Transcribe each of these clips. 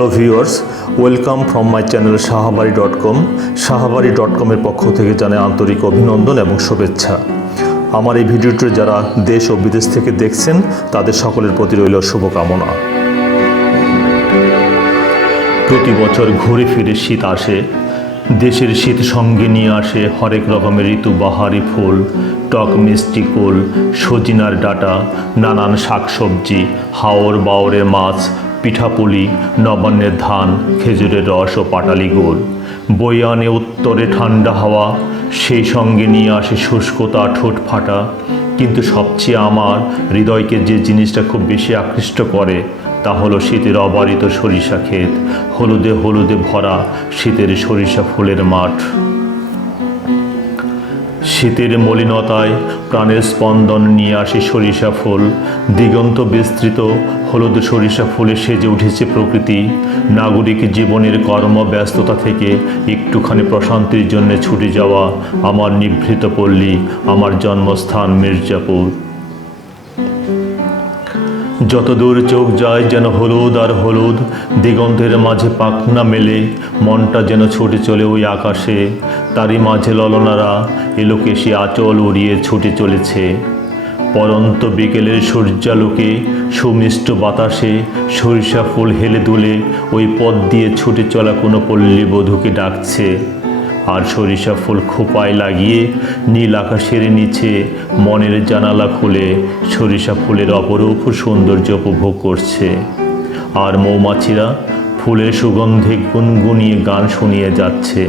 Hello viewers, welcome from my channel সাহাবাড়ি.com। সাহাবাড়ি.com-এর পক্ষ থেকে জানাই আন্তরিক অভিনন্দন এবং শুভেচ্ছা। আমার এই ভিডিওটি যারা দেশ ও বিদেশ থেকে দেখছেন তাদের সকলের প্রতি রইল শুভকামনা। প্রতি বছর ঘুরে ফিরে শীত আসে, দেশের শীত সঙ্গে নিয়ে আসে হরেক রকমের ঋতুবাহারি ফুল, টক মিষ্টি কুল, সজিনার ডাঁটা, নানান শাকসবজি, হাওর বাওরের মাছ, পিঠাপুলি, নবান্নের ধান, খেজুরের রস ও পাটালি গুড়। বয়ে আনে উত্তরে ঠান্ডা হাওয়া, সেই সঙ্গে নিয়ে আসে শুষ্কতা, ঠোঁট ফাটা। কিন্তু সবচেয়ে আমার হৃদয়কে যে জিনিসটা খুব বেশি আকৃষ্ট করে তা হলো শীতের অবারিত সরিষা ক্ষেত, হলুদে হলুদে ভরা শীতের সরিষা ফুলের মাঠ। শীতের মলিনতায় প্রাণের স্পন্দন নিয়ে আসে সরিষা ফুল। দিগন্ত বিস্তৃত হলুদ সরিষা ফুলে সেজে উঠেছে প্রকৃতি। নাগরিক জীবনের কর্মব্যস্ততা থেকে একটুখানি প্রশান্তির জন্য ছুটে যাওয়া আমার নিভৃত পল্লী, আমার জন্মস্থান মির্জাপুর। যতদূর চোখ যায় যেন হলুদ আর হলুদ, দিগন্তের মাঝে পাখনা মেলে মনটা যেন ছুটে চলে ওই আকাশে। তারই মাঝে ললনারা এলোকেশি আঁচল উড়িয়ে ছুটে চলেছে। পরন্ত বিকেলের সূর্যালোকে সুমিষ্ট বাতাসে সরিষা ফুল হেলে দুলে ওই পথ দিয়ে ছুটে চলা কোনো পল্লী বধূকে ডাকছে। আর সরিষা ফুল খোপায় লাগিয়ে নীল আকাশের নিচে মনের জানালা খুলে সরিষা ফুলের অপরূপ সৌন্দর্য উপভোগ করছে। আর মৌমাছিরা ফুলের সুগন্ধে গুনগুনিয়ে গান শুনিয়ে যাচ্ছে।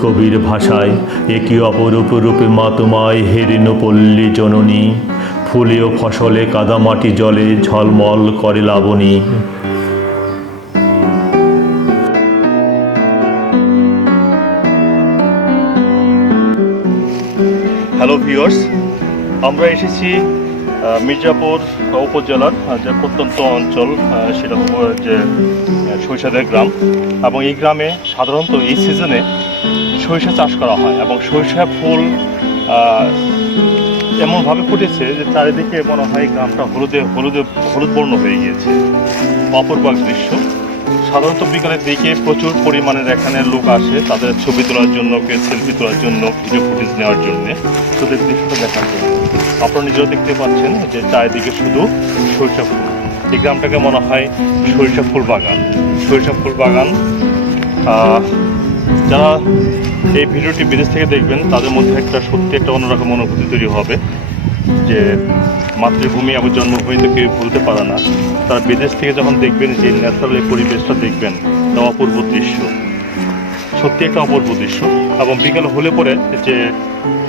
কবির ভাষায় একই অপরূপ রূপে মা তোমায় হে রেণুপল্লী জননী, ফুলে ও ফসলে কাদামাটি জলে ঝলমল করে লাবণী। হ্যালো ভিউয়ার্স, আমরা এসেছি মির্জাপুর উপজেলার যে প্রত্যন্ত অঞ্চল, সেটা হলো যে সরিষাদের গ্রাম। এবং এই গ্রামে সাধারণত এই সিজনে সরিষা চাষ করা হয় এবং সরিষা ফুল এমনভাবে ফুটেছে যে চারিদিকে মনে হয় গ্রামটা হলুদ বর্ণ হয়ে গিয়েছে। অপূর্ব দৃশ্য। সাধারণত বিকালের দিকে প্রচুর পরিমাণের এখানে লোক আসে তাদের ছবি তোলার জন্য, সেলফি তোলার জন্য, ভিডিও ফুটেজ নেওয়ার জন্য, তাদের দৃশ্যটা দেখার জন্য। আপনারা নিজেও দেখতে পাচ্ছেন যে চারিদিকে শুধু সরিষা ফুল। এই গ্রামটাকে মনে হয় সরিষা ফুল বাগান। সরিষা ফুল বাগান। যারা এই ভিডিওটি বিদেশ থেকে দেখবেন তাদের মধ্যে সত্যি একটা অন্যরকম অনুভূতি তৈরি হবে যে মাতৃভূমি এবং জন্মভূমি তো কেউ ভুলতে পারে না। তারা বিদেশ থেকে যখন দেখবেন যে ন্যাচারাল এই পরিবেশটা দেখবেন, তা অপূর্ব দৃশ্য, সত্যি একটা অপূর্ব দৃশ্য। এবং বিকেল হলে পরে যে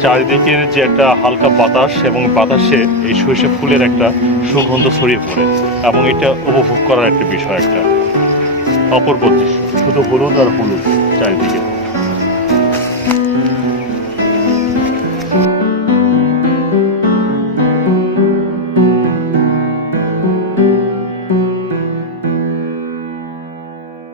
চারিদিকের যে একটা হালকা বাতাস এবং বাতাসে এই সরিষা ফুলের একটা সুগন্ধ ছড়িয়ে পড়ে এবং এটা উপভোগ করার একটা বিষয়, একটা অপূর্ব দৃশ্য। শুধু হলুদ আর হলুদ চারিদিকে।